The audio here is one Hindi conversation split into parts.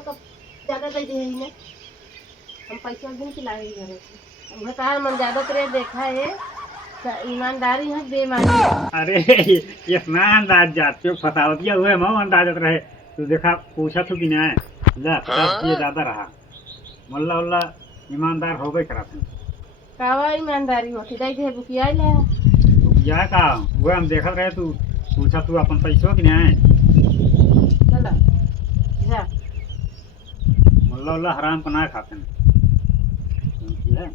तो ज्यादा दे दे ने हम पैसा दिन की लाए घर से हम बता मन ज्यादा करे देखा है ईमानदारी है बेईमानी। अरे ये ना अंदाज जाते हो फसावतिया हुए हम अंदाजत रहे। तू देखा पूछा तो कि ना जा 50 ज्यादा रहा मल्ला उल्ला ईमानदार हो गए करा थे कावा ईमानदारी होती दई दे बुकिया ले या का वो हम देखत रहे तू पूछा तू अपन पैसो कि ना चला जा मल्ला उल्ला हराम पना खाते हैं है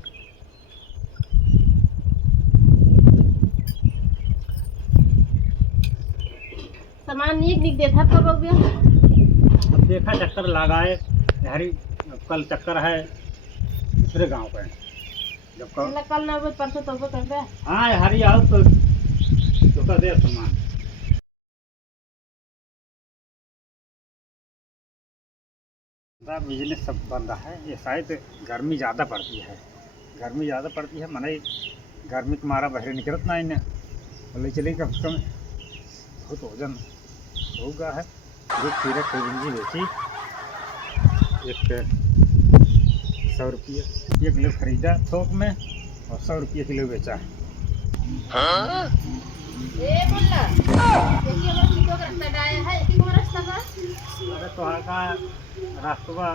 सामान नीक नीक देखा तो लोग अब देखा चक्कर लगाए हरी कल चक्कर है दूसरे गांव पे जब कल ना परसों तो कर दे। हाँ हरी आओ तो कर दे सामान बिजनेस सब बन रहा है। ये शायद गर्मी ज़्यादा पड़ती है मने गर्मी के मारा बहरे निकलत ना इन्हें बोले चले कम से कम बहुत वजन होगा है। एक खीरा खरीदी बेची एक 100 रुपये 1 किलो खरीदा थोक में और 100 रुपये किलो बेचा। अरे तो का रास्ता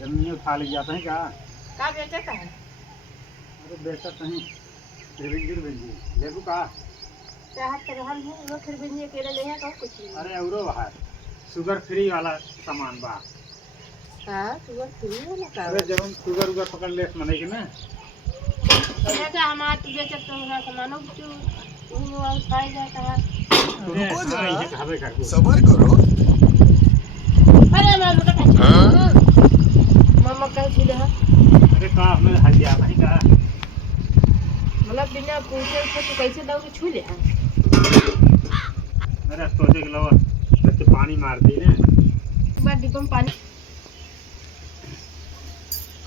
जमीन उठा ले जाते हैं क्या बेचता है अरे बेचा कहीं लेबू का चाहत रहल है वो फिर भी अकेले ले है कुछ नहीं। अरे औरो बाहर शुगर फ्री वाला सामान बा। हां शुगर फ्री वाला का अरे जब शुगर उगर पकड़ ले मने के ना क्या हमारा तुझे चक्कर में सामानों को वो खाई जाता है। रुको जरा सबर करो। अरे मामा कह छी है अरे का हमें हल्ला नहीं का मतलब बिना पूछे तो कैसे दोगे छू ले मेरा सोचे के लवा तो पानी मार दी ना बार डिब्बा में पानी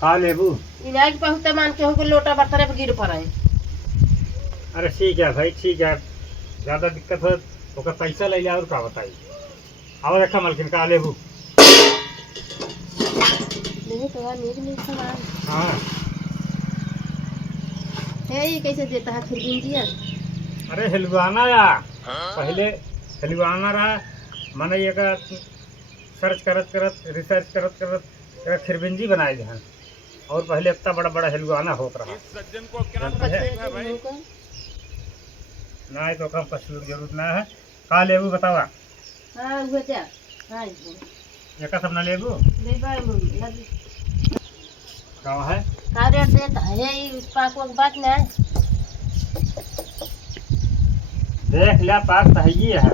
खा लेबू इलाज पहुंचता मान के हो लोटा बर्तन पे गिर पड़े। अरे ठीक है भाई ठीक है ज़्यादा दिक्कत हो तो का पैसा ले लिया और का बताई आओ देखा मलकिन का लेबू नहीं तो नहीं सामान हाँ है ये कैसे देता है फिर जिया अरे हिलवाना या पहले हिलवाना रहा मैंने ये का सर्च करत रिसर्च करत खिरबिंजी बनाए थे और पहले इतना बड़ा बड़ा हिलवाना होता रहा सज्जन को क्या भाई ना तो कम पशु की जरूरत ना है का लेबू बतावा हां वो क्या हां एक सब ना लेबू ले भाई का है का रेट देता है ये पाक वक बात ना देख लिया पाक तो है ये है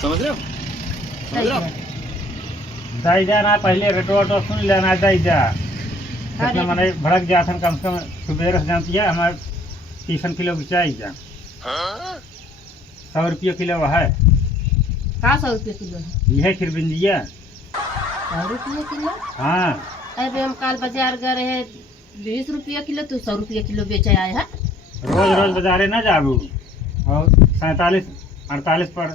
समझ रहे हो दाई जा ना पहले रेटो सुन लेना दाई जा कितना मैंने भड़क जा था कम से कम सुबह रख जाती है हमारे 30 किलो की चाहिए 100 रुपये किलो है का 100 रुपये किलो है यह खिरबिंजिया 100 रुपये किलो। हाँ अरे हम कल बाजार गए रहे 20 रुपये किलो तो 100 रुपये किलो बेचे आए है। रोज रोज बाजारे ना जाबू और 47-48 पर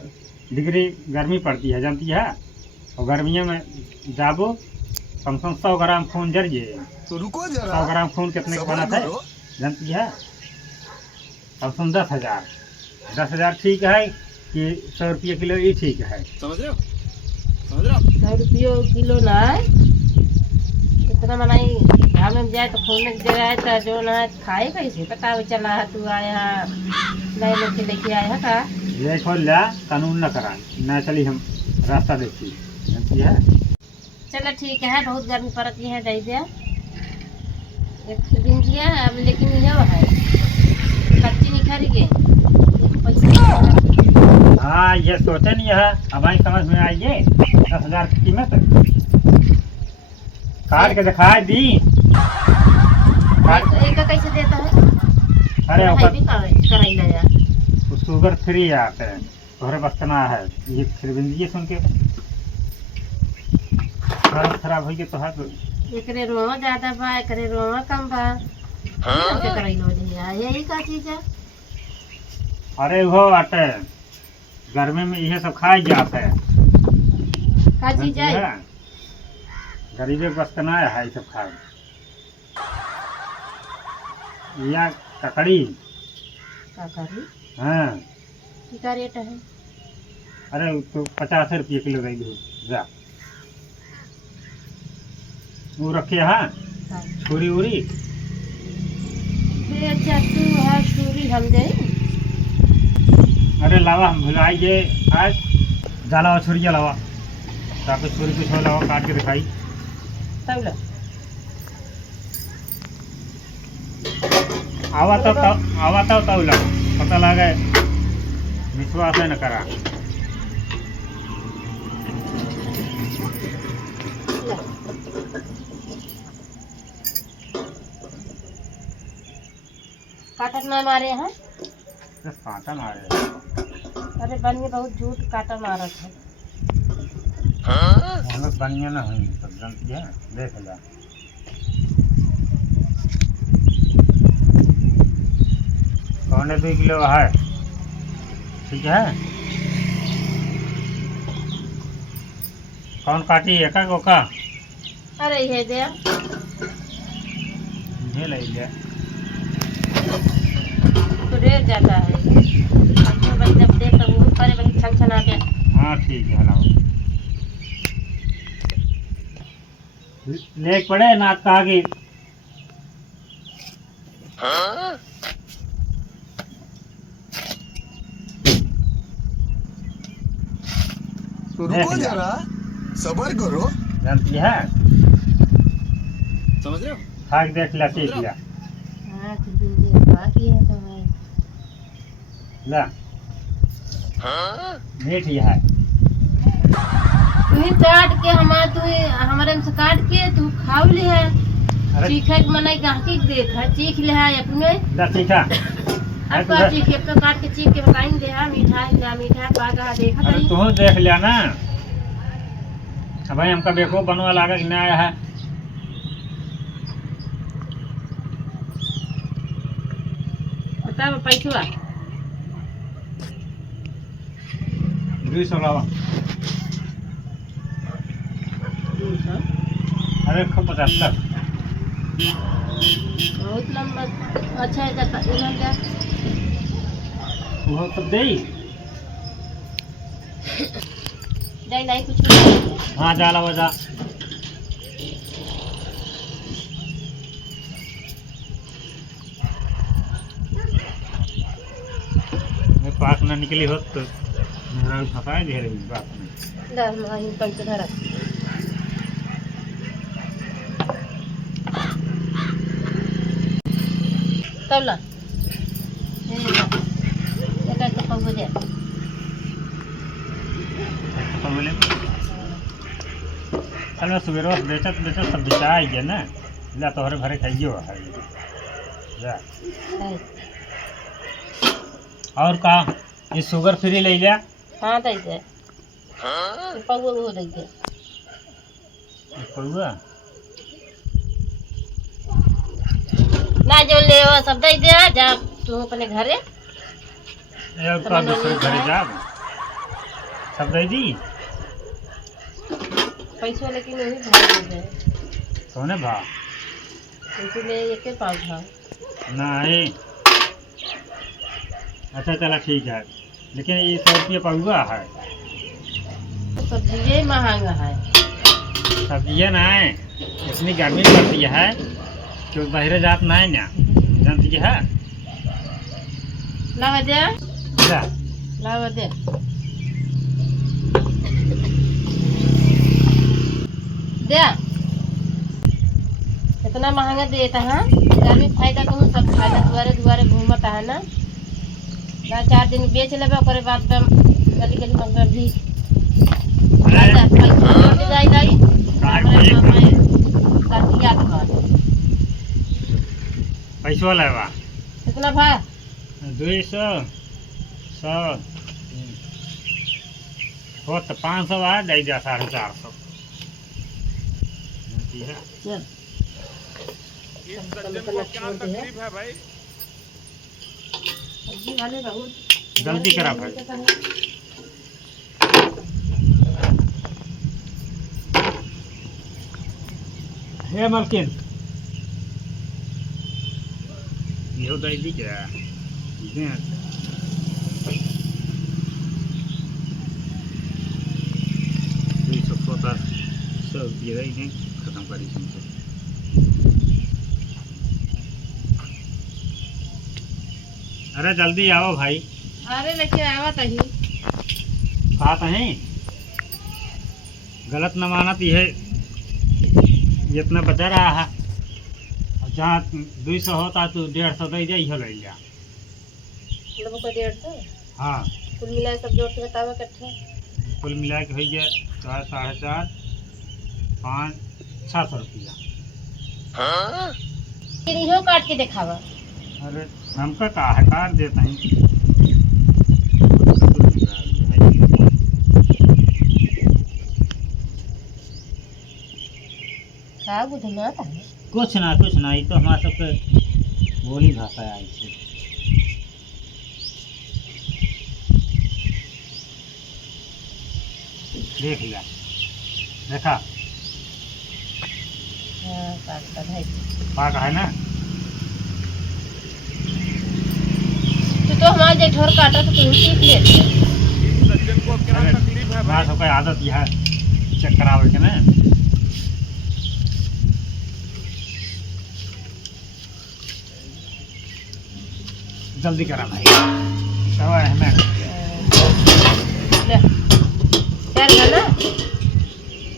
डिग्री गर्मी पड़ती है जानती है और गर्मियों में जाबो कम से कम 100 ग्राम खून जरिए तो रुको जरा 100 ग्राम खून कितने का बना था जानती है कम से कम 10,000 ठीक है कि 100 रुपये किलो ये ठीक है समझ रहे हो 100 रुपये किलो ना इतना बनाई हमें जाए तो फोन में दे रहा है जो ना खाए कैसे पता चला है तू आया नए लोग के लेके आया है का ये खोल लिया कानून न करा न चली हम रास्ता देखी जानती है। चलो ठीक है बहुत गर्मी पड़ती है दे दिया एक दिन किया अब लेकिन ये है कच्ची नहीं खरीदे पैसा हाँ ये सोचे नहीं है हमारी समझ में आइए 10,000 की कीमत काट के दिखाए दी एक कैसे देता है। अरे कराई ना यार वो शुगर फ्री आते हैं तोहरे बचना है ये खिरबिंदी सुन के खराब हो गया तो हाथ एकरे रोवा ज्यादा बा एकरे रोवा कम बा के कराई लो दिया यही का चीज है अरे वो आटे गर्मी में यह सब खाई जाते हैं। का चीज है? गरीबे बस का ना है ये सब खाए। या ककड़ी। का करी? हाँ क्या रेट है? अरे तो 50 रुपये किलो दे दो जा। वो रखे हाँ हाँ। छुरी उरी। फिर अच्छा तू है छुरी हम दे। अरे लावा हम भुलाइए आज जाला छुरिया लावा ताकि छुरी कुछ हो लावा काट के दिखाई। तब लो। आवा तब ला पता लगे विश्वास है न करा। ला। काटक ना मारे हैं? बस कांटा मारे। अरे बनिए बहुत झूठ काटा मारत है। मेहनत बनिया ना हुई सब जानती है देख ला। पौने 2 किलो है ठीक है। कौन काटी है का का? अरे ये दे ये ले ले तो रेट जाता है। तो भाई जब देख तो वो करे भाई छन छन आ गया। हाँ ठीक है हलाओ लेक पड़े नाथ का आगे। तो रुको जरा सबर करो। जानती है समझ रहे हो? खाक देख ला सीख लिया हाँ तो दीजिए बाकी है तो है। ला मीठ ही है। तू ही काट के हमारे से काट के तू खाव ले है। अरे चीखे के मनाई गाहकी देख है चीख ले है अपने। ला सीखा अब का चीख के अपने काट के चीख के बताएंगे दे है मीठा पा का देखा अरे नहीं। तू देख लिया ना। अब भाई हमका देखो बनवा लागा कि नहीं आया है। बता पैसा 200 लावा। 200 अरे 175 बहुत लंबा। अच्छा है जाता इधर जा। वो सब दे जाई नहीं कुछ नहीं। हाँ जाला वजा पास न निकली हो तो मेरा फंसा घेरे बात में। ला माही पैसा धरा। तब ला ये का तो पहुंच जा। तो बोले चल मैं सवेरे बेचत सब बेचा आई गया ना ला तोहरे भरे खाइयो है जा। और का ये शुगर फ्री ले लिया। हाँ दे दे पौवा वो दे दे। पौवा ना जो ले वो सब दे दे जा तू अपने घरे। और का दूसरे घरे जा सब दे दी पैसा लेकिन वही भाव दे दे। सोने भा इसीलिए एक पाव भाव। नहीं अच्छा चला ठीक है लेकिन ये 100 रुपये पौवा है। सब्जी ये महंगा है। सब्जियाँ ना है इतनी गर्मी पड़ती है कि बाहर जात ना है ना जानती है। लावा दे जा लावा दे। दे इतना महंगा देता है। गर्मी फायदा कहूँ सब फायदा दुआरे दुआरे घूमता है ना। 4 दिन बेच लेबे ओकरे बाद गली गली में भी पैसा लेवा कितना भाई? 200 100 हो तो 500 आ दे जा 450 है। चल इस सज्जन को क्या तकलीफ है भाई? सब्जी वाले बहुत जल्दी करा भाई। हे मलकिन ये होता है क्या सब ये नहीं खत्म करी तुमसे। अरे जल्दी आओ भाई। अरे लेके आवा तही बात है गलत न मानत ये ये इतना बचा रहा है। और जहाँ 200 होता तो 150 दे जाइए ले लिया। लोगों को 150 हाँ कुल मिला सब जोड़ के बतावा कट्ठे कुल मिला के हो गया 4 4.5 5 600 रुपया। इहो काट के दिखावा। अरे हमका का है काट देता है। का बुझना था कुछ ना ये तो हमारा सबके बोली भाषा है ऐसे। देख लिया देखा हां काटता है पाक है ना। तो हमारे जेठोर काटा तो तुम सीख लेते। हमारा सबका आदत यह है चेक करावे के ना। जल्दी करा भाई सवा है मैं ले क्या ना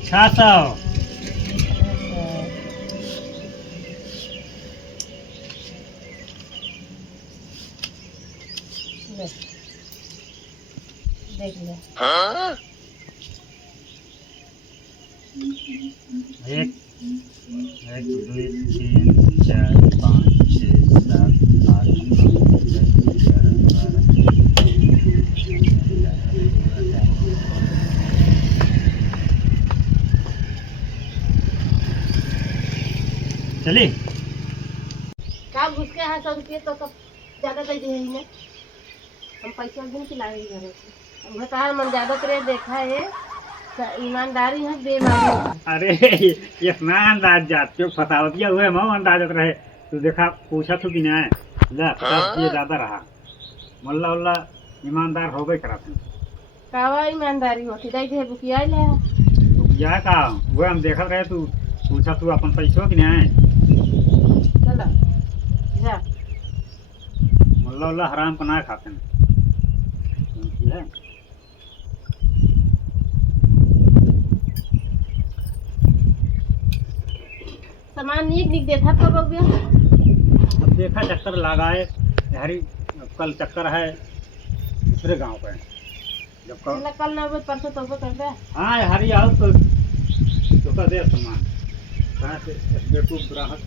600 देख ले एक 1 2 3 4 5 6 7 8 चली का घुस के है 100 रुपये तो सब ज्यादा दे दे ही हम पैसा दिन खिलाए घरे से हम कहा मन ज्यादा करे देखा है ईमानदारी है बेईमानी। अरे इतना अंदाज जात क्यों फसावतिया हुए मैं अंदाजत रहे तू देखा पूछा तो कि ना ला 50 रुपये ज्यादा रहा मल्ला उल्ला ईमानदार हो गए करा थे। कावा ईमानदारी होती दे दे बुकिया ले या का वो हम देखत रहे तू पूछा तू अपन पैसो कि ना चला जा मल्ला उल्ला हराम को ना खाते हैं। है सामान नीक नीक देखा कब हो गया। अब देखा चक्कर लगाए हरी कल चक्कर है दूसरे गांव पे जब कल ना वो परसों तो कर दे। हाँ हरी आओ तो कर दे सामान कहाँ से बेटू ग्राहक